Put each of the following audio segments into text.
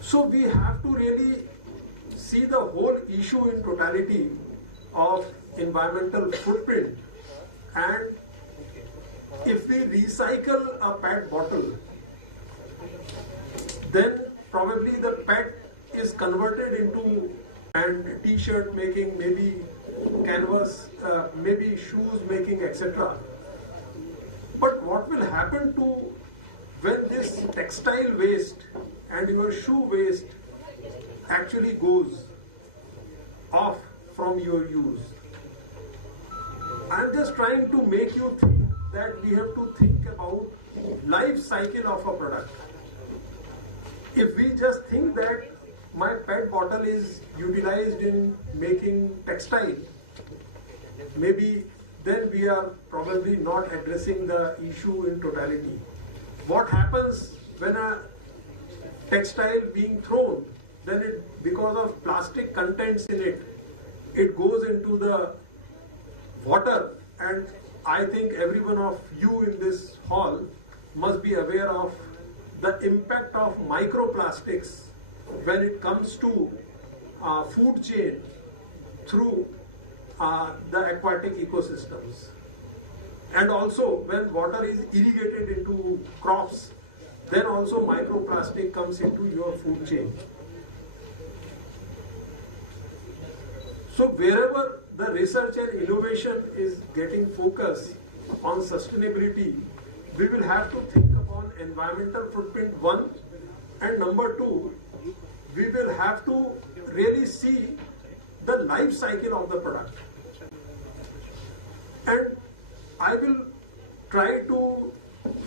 So we have to really see the whole issue in totality of environmental footprint, and if we recycle a PET bottle, then probably the PET is converted into and t-shirt making, maybe canvas, maybe shoes making, etc. But what will happen to when this textile waste and your shoe waste actually goes off from your use? I'm just trying to make you think that we have to think about life cycle of a product. If we just think that my PET bottle is utilized in making textile, maybe then we are probably not addressing the issue in totality. What happens when a textile being thrown, then it, because of plastic contents in it, it goes into the water, and I think every one of you in this hall must be aware of the impact of microplastics when it comes to food chain through the aquatic ecosystems. And also when water is irrigated into crops, then also microplastic comes into your food chain. So wherever the research and innovation is getting focus on sustainability, we will have to think upon environmental footprint, one, and number two, we will have to really see the life cycle of the product. And I will try to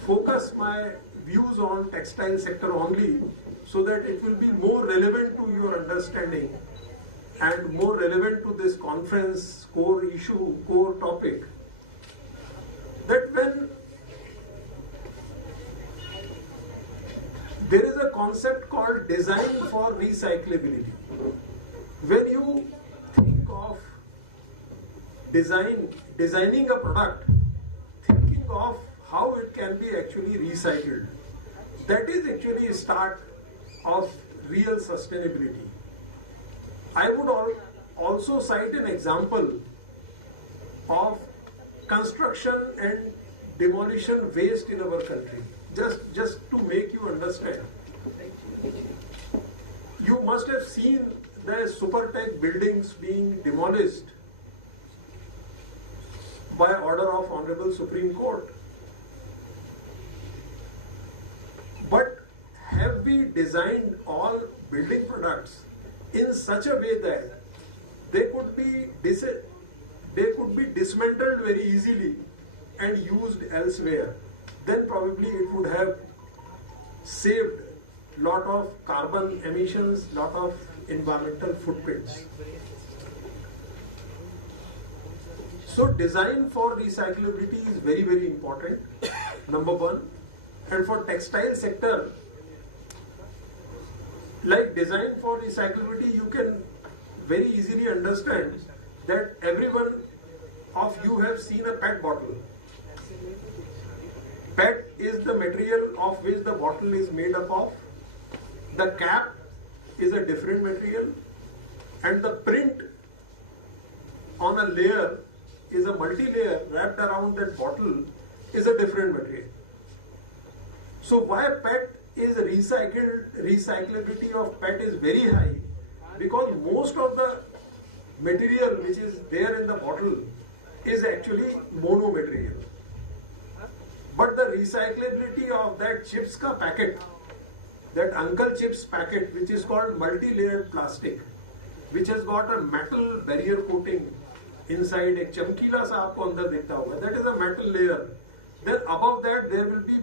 focus my views on textile sector only, so that it will be more relevant to your understanding and more relevant to this conference core issue, core topic. That when there is a concept called design for recyclability. When you think of designing a product, thinking of how it can be actually recycled, that is actually a start of real sustainability. I would also cite an example of construction and demolition waste in our country, just to make you understand. You must have seen the super tech buildings being demolished by order of Honorable Supreme Court. But have we designed all building products in such a way that they could be dismantled very easily and used elsewhere? Then probably it would have saved lot of carbon emissions, lot of environmental footprints. So design for recyclability is very, very important, number one. And for textile sector, like design for recyclability, you can very easily understand that every one of you have seen a PET bottle. PET is the material of which the bottle is made up of. The cap is a different material, and the print on a layer is a multi-layer wrapped around that bottle is a different material. So why PET is recyclability of PET is very high, because most of the material which is there in the bottle is actually mono material. But the recyclability of that chips ka packet, that Uncle Chips packet, which is called multi-layered plastic, which has got a metal barrier coating inside, एक चमकीला सा आपको अंदर दिखता होगा, that is a metal layer. Then above that there will be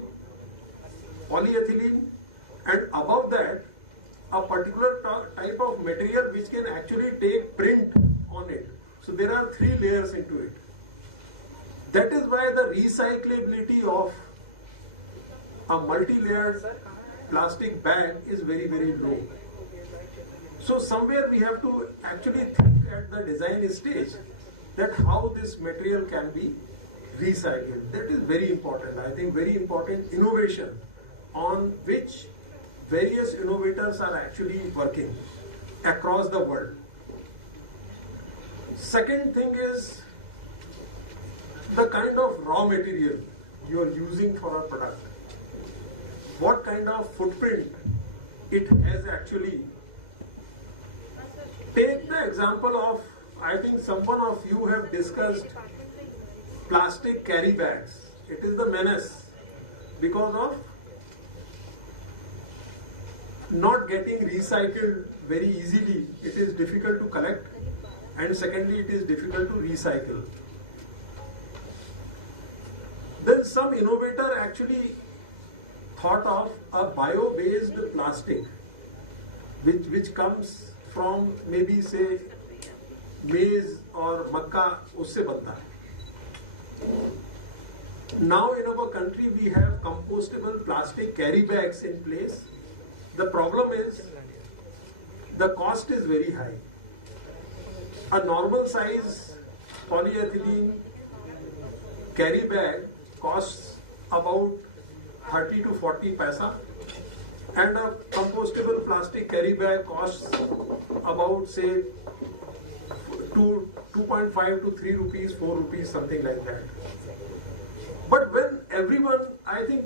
polyethylene, and above that a particular type of material which can actually take print on it. So there are 3 layers into it. That is why the recyclability of a multi-layered plastic bag is very, very low. So somewhere we have to actually think at the design stage that how this material can be recycled. That is very important. I think very important innovation on which various innovators are actually working across the world. Second thing is the kind of raw material you are using for a product. What kind of footprint it has actually. Take the example of, I think someone of you have discussed plastic carry bags. It is the menace because of not getting recycled very easily. It is difficult to collect, and secondly, it is difficult to recycle. Then some innovator actually thought of a bio-based plastic which comes from maybe say maize or makka, usse banta hai. Now in our country we have compostable plastic carry bags in place. The problem is the cost is very high. A normal size polyethylene carry bag costs about 30 to 40 paisa, and a compostable plastic carry bag costs about say 2.5 to 3 rupees, 4 rupees, something like that. But when everyone, I think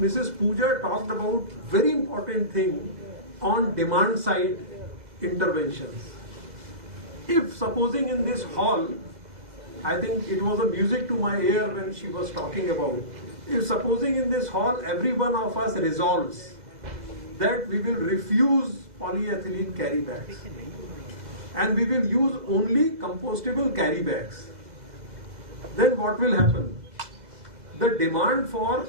Mrs. Pooja talked about very important thing on demand side interventions. If supposing in this hall, I think it was a music to my ear when she was talking about, if supposing in this hall every one of us resolves that we will refuse polyethylene carry bags and we will use only compostable carry bags, then what will happen? The demand for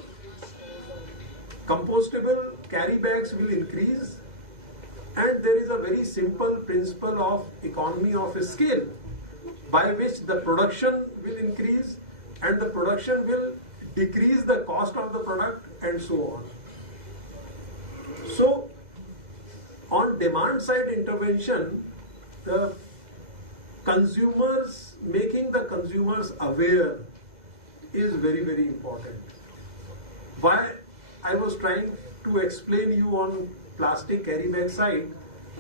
compostable carry bags will increase, and there is a very simple principle of economy of scale by which the production will increase and the production will decrease the cost of the product and so on. So, on demand side intervention, the consumers, making the consumers aware is very, very important. Why I was trying to explain you on plastic carry bag side,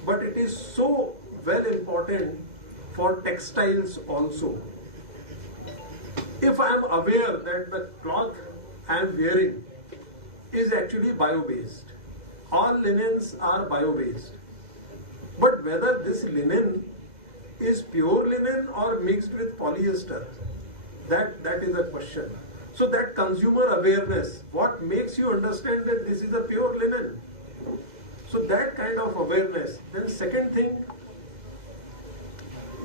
but it is so well important for textiles also. If I am aware that the cloth I am wearing is actually bio-based, all linens are bio-based, but whether this linen is pure linen or mixed with polyester, that is a question. So that consumer awareness, what makes you understand that this is a pure linen? So that kind of awareness. Then second thing,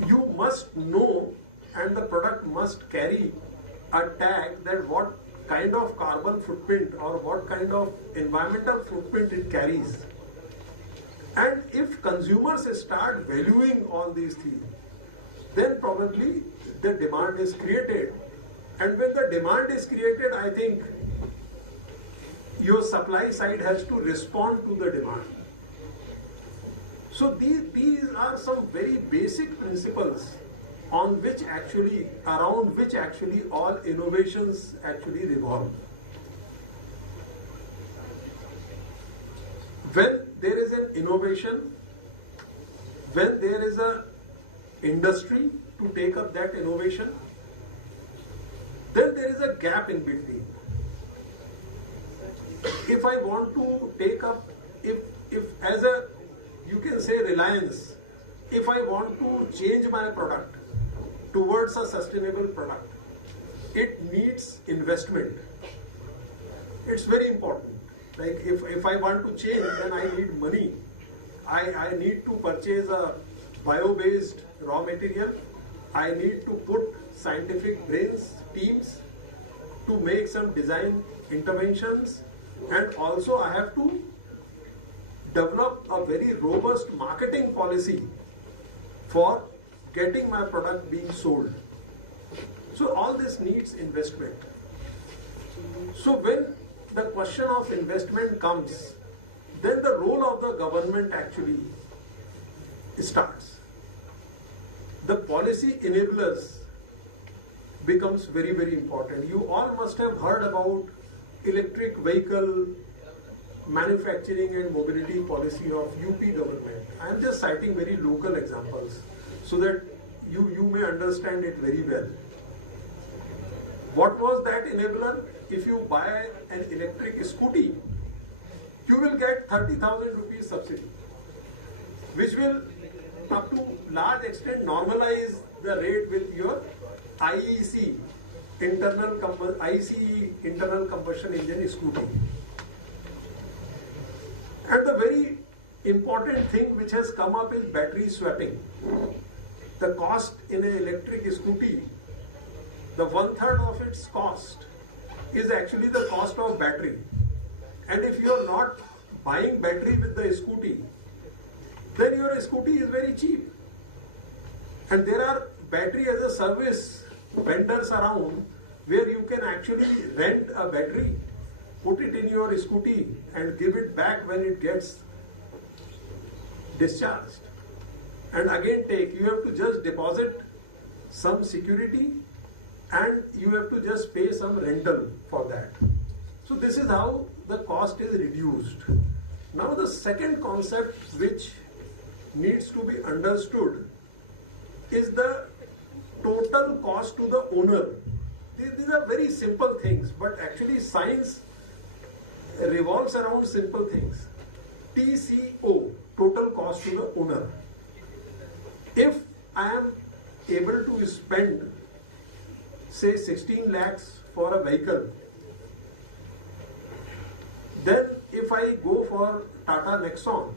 you must know and the product must carry a tag that what kind of carbon footprint or what kind of environmental footprint it carries. And if consumers start valuing all these things, then probably the demand is created. And when the demand is created, I think your supply side has to respond to the demand. So these are some very basic principles on which actually, around which actually all innovations actually revolve. When there is an innovation, when there is a industry to take up that innovation, then there is a gap in between. If I want to take up, if as a, you can say Reliance, if I want to change my product towards a sustainable product, it needs investment. It's very important. Like if I want to change, then I need money. I need to purchase a bio-based raw material. I need to put scientific brains, teams to make some design interventions, and also I have to develop a very robust marketing policy for getting my product being sold. So all this needs investment. So when the question of investment comes, then the role of the government actually starts. The policy enablers becomes very, very important. You all must have heard about electric vehicle manufacturing and mobility policy of UP government. I am just citing very local examples so that you may understand it very well. What was that enabler? If you buy an electric scooty, you will get 30,000 rupees subsidy, which will up to large extent normalize the rate with your IEC, ICE internal combustion engine scooty. And the very important thing which has come up is battery swapping. The cost in an electric scooty, the 1/3 of its cost is actually the cost of battery. And if you are not buying battery with the scooty, then your scooty is very cheap. And there are battery as a service vendors around where you can actually rent a battery, put it in your scooty and give it back when it gets discharged. And again you have to just deposit some security and you have to just pay some rental for that. So this is how the cost is reduced. Now the second concept which needs to be understood is the total cost to the owner. These are very simple things, but actually science revolves around simple things. TCO, total cost to the owner. If I am able to spend say 16 lakhs for a vehicle, then if I go for Tata Nexon,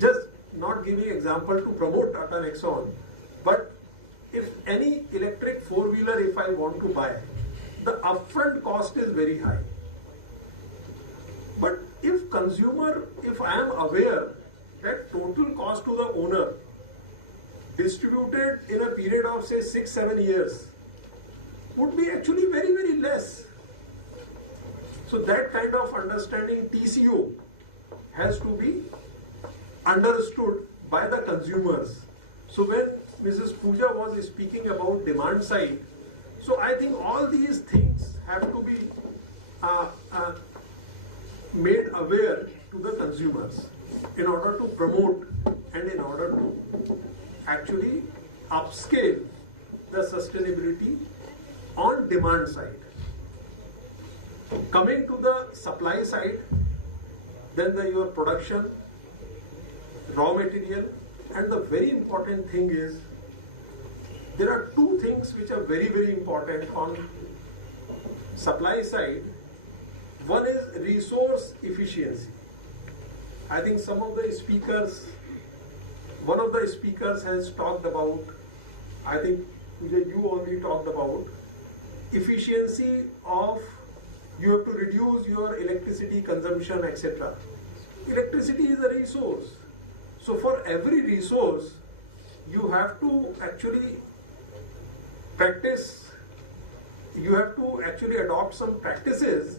just not giving example to promote Tata Nexon, but if any electric four-wheeler if I want to buy, the upfront cost is very high. But if I am aware that total cost to the owner distributed in a period of say 6-7 years would be actually very, very less. So that kind of understanding, TCO, has to be understood by the consumers. So when Mrs. Pooja was speaking about demand side, so I think all these things have to be made aware to the consumers in order to promote and in order to actually upscale the sustainability on demand side. Coming to the supply side, then your production, raw material, and the very important thing is there are two things which are very, very important on supply side. One is resource efficiency. I think one of the speakers has talked about, I think you only talked about efficiency of, you have to reduce your electricity consumption, etc. Electricity is a resource. So for every resource, you have to actually adopt some practices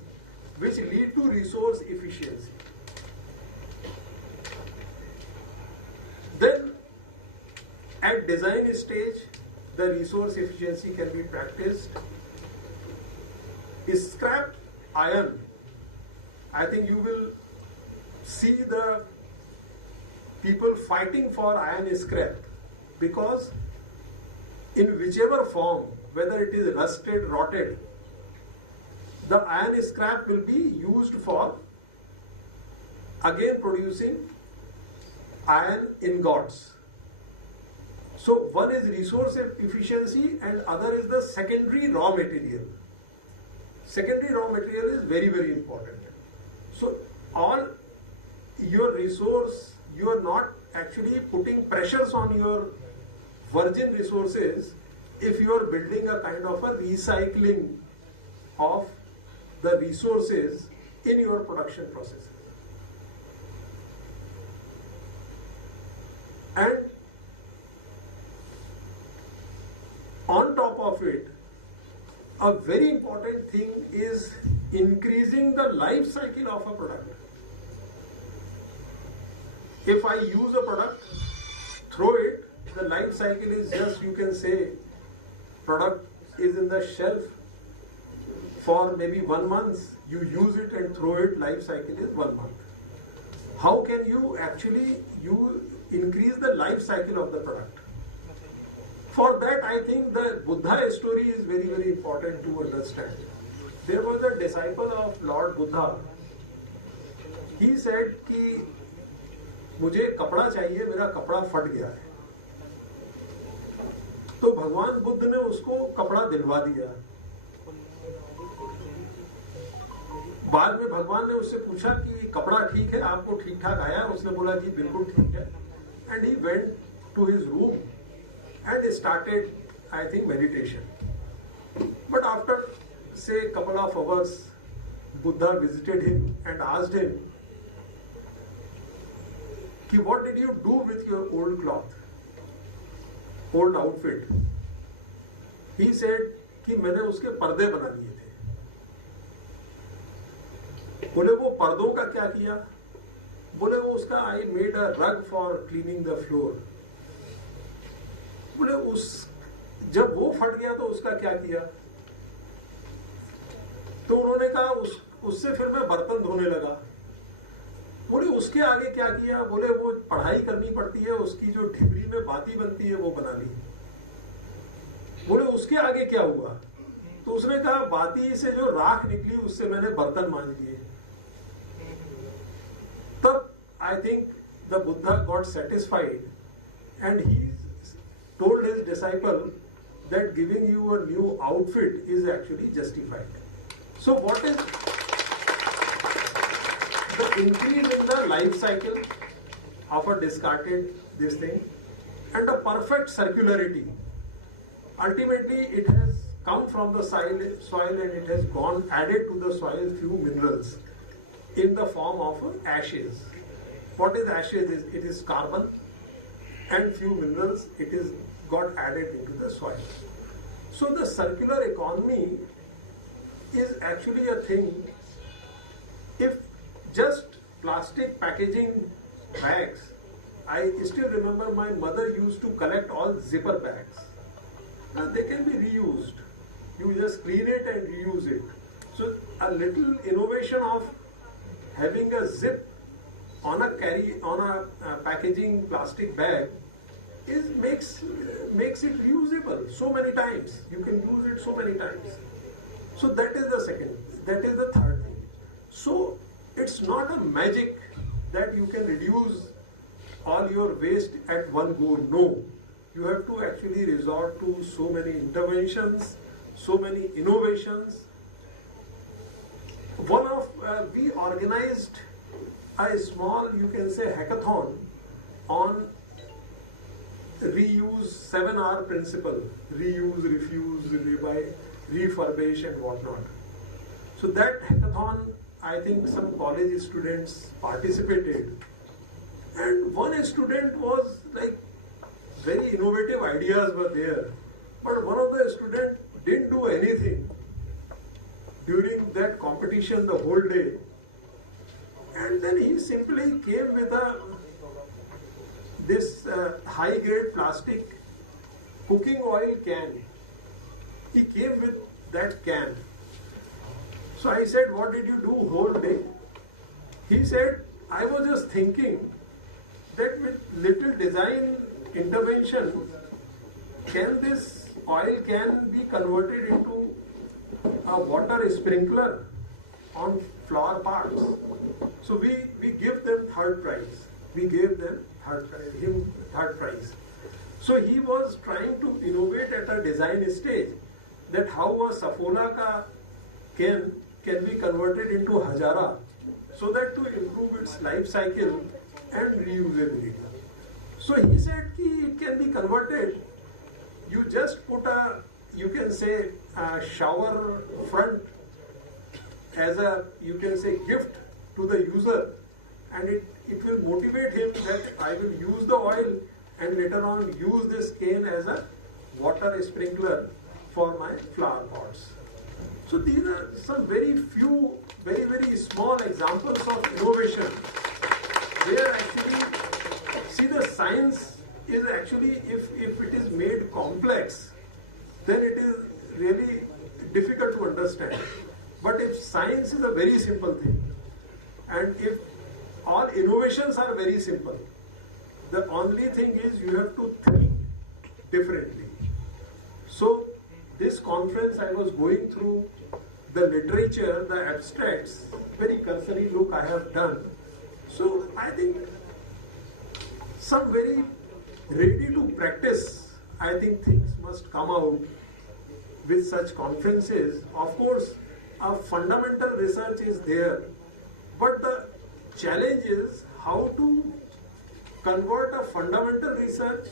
which lead to resource efficiency. Then at design stage, the resource efficiency can be practiced. Scrap iron, I think you will see the people fighting for iron scrap, because in whichever form, whether it is rusted, rotted, the iron scrap will be used for again producing iron ingots. So one is resource efficiency and other is the secondary raw material. Secondary raw material is very, very important. So all your resource, you are not actually putting pressures on your virgin resources if you are building a kind of a recycling of the resources in your production processes. And on top of it, a very important thing is increasing the life cycle of a product. If I use a product, throw it, the life cycle is just, you can say, product is in the shelf for maybe 1 month, you use it and throw it, life cycle is 1 month. How can you actually increase the life cycle of the product? For that, I think the Buddha story is very, very important to understand. There was a disciple of Lord Buddha. He said कि मुझे कपड़ा चाहिए, मेरा कपड़ा फट गया है. तो भगवान बुद्ध ने उसको कपड़ा दिलवा दिया. बाद में भगवान ने उससे पूछा कि कपड़ा ठीक है, आपको ठीक ठाक आया? उसने बोला जी बिल्कुल ठीक है. And he went to his room and started, I think, meditation. But after, say, couple of hours, Buddha visited him and asked him, कि what did you do with your old cloth, old outfit? He said कि मैंने उसके पर्दे बना दिए थे. बोले वो पर्दों का क्या किया? बोले वो उसका I made a rug for cleaning the floor. बोले जब वो फट गया तो उसका क्या किया? तो उन्होंने कहा उससे फिर मैं बर्तन धोने लगा. बोले उसके आगे क्या किया? बोले वो पढ़ाई करनी पड़ती है, उसकी जो ढिबरी में बाती बनती है वो बना ली. बोले उसके आगे क्या हुआ? तो उसने कहा बाती से जो राख निकली उससे मैंने बर्तन मांज लिए. तब I think the Buddha got satisfied and he told his disciple that giving you a new outfit is actually justified. So what is the increase in the life cycle of a discarded this thing and a perfect circularity? Ultimately it has come from the soil and it has gone added to the soil few minerals in the form of ashes. What is ashes? It is carbon and few minerals. It is got added into the soil. So the circular economy is actually a thing. If just plastic packaging bags, I still remember my mother used to collect all zipper bags. Now they can be reused. You just clean it and reuse it. So a little innovation of having a zip on a packaging plastic bag makes it reusable so many times. You can use it so many times. So that is the second. That is the third thing. So it's not a magic that you can reduce all your waste at one go. No. You have to actually resort to so many interventions, so many innovations. We organized a small, you can say, hackathon on reuse 7R principle: reuse, refuse, rebuy, refurbish and whatnot. So that hackathon, I think some college students participated, and one student was like, very innovative ideas were there, but one of the students didn't do anything during that competition the whole day, and then he simply came with this high-grade plastic cooking oil can. He came with that can. So I said, what did you do whole day? He said, I was just thinking that with little design intervention, can this oil can be converted into a water sprinkler on flower pots? So we give them third prize. We gave them third prize. So he was trying to innovate at a design stage that how a Saffola ka can be converted into Hajara, so that to improve its life cycle and reusability. So he said it can be converted. You just put you can say a shower front as a, you can say, gift to the user, and it will motivate him that I will use the oil and later on use this cane as a water sprinkler for my flower pots. So these are some very few, very, very small examples of innovation where actually, see, the science is actually, if it is made complex, then it is really difficult to understand. But if science is a very simple thing, and if all innovations are very simple, the only thing is you have to think differently. So this conference, I was going through the literature, the abstracts, very cursory look I have done. So I think some very ready to practice, I think things must come out with such conferences. Of course, a fundamental research is there, but the challenge is how to convert a fundamental research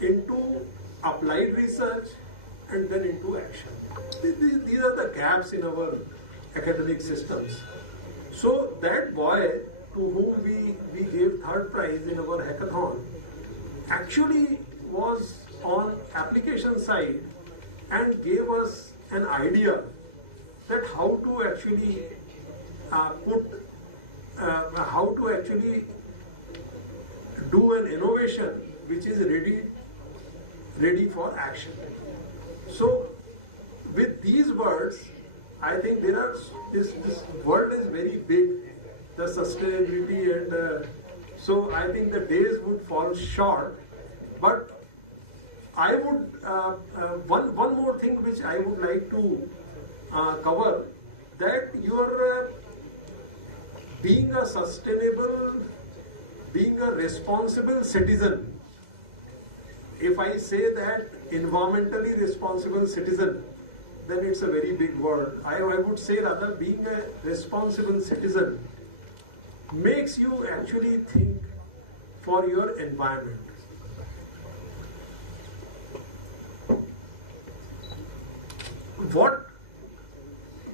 into applied research and then into action. These are the gaps in our academic systems. So that boy to whom we gave third prize in our hackathon actually was on application side and gave us an idea that how to actually do an innovation which is ready for action. So with these words, I think this world is very big, the sustainability, and so I think the days would fall short. But I would one more thing which I would like to cover, that your being a sustainable, being a responsible citizen. If I say that environmentally responsible citizen, then it's a very big word. I would say rather being a responsible citizen makes you actually think for your environment. What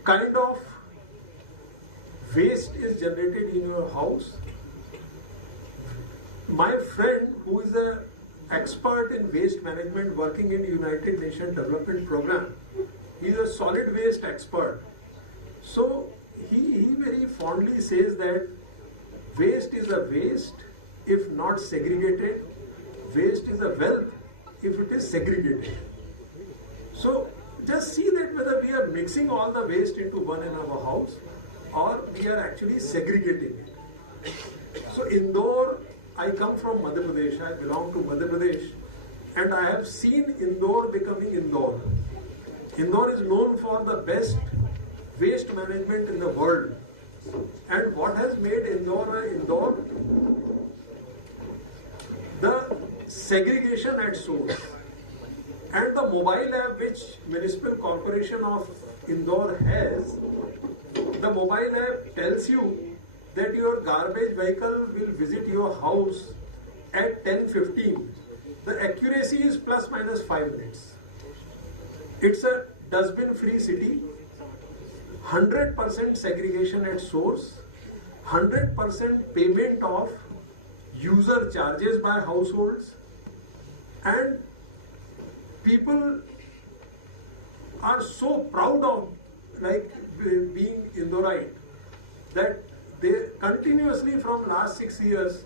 kind of waste is generated in your house? My friend, who is an expert in waste management working in United Nations Development Program, he is a solid waste expert. So he very fondly says that waste is a waste if not segregated. Waste is a wealth if it is segregated. So just see that whether we are mixing all the waste into one in our house or we are actually segregating it. So Indore, I come from Madhya Pradesh, I belong to Madhya Pradesh, and I have seen Indore becoming Indore. Indore is known for the best waste management in the world. And what has made Indore Indore? The segregation at source. And the mobile app which Municipal Corporation of Indore has, the mobile app tells you that your garbage vehicle will visit your house at 10:15. The accuracy is plus minus 5 minutes. It's a dustbin-free city, 100% segregation at source, 100% payment of user charges by households, and people are so proud of being Indorite that they continuously from last 6 years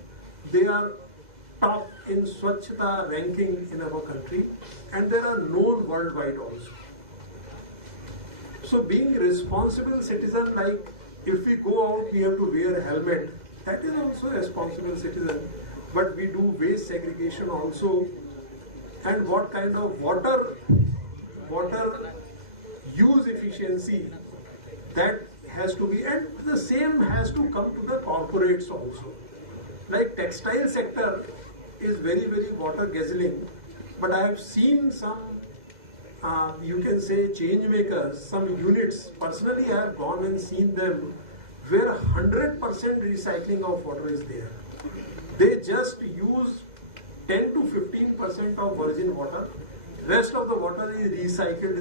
they are top in Swachhata ranking in our country, and they are known worldwide also. So being responsible citizen, like if we go out we have to wear a helmet, that is also a responsible citizen. But we do waste segregation also, and what kind of water use efficiency, that has to be, and the same has to come to the corporates also. Like textile sector is very, very water guzzling, but I have seen some you can say change makers, some units, personally I have gone and seen them where 100% recycling of water is there. They just use 10 to 15% of virgin water, rest of the water is recycled in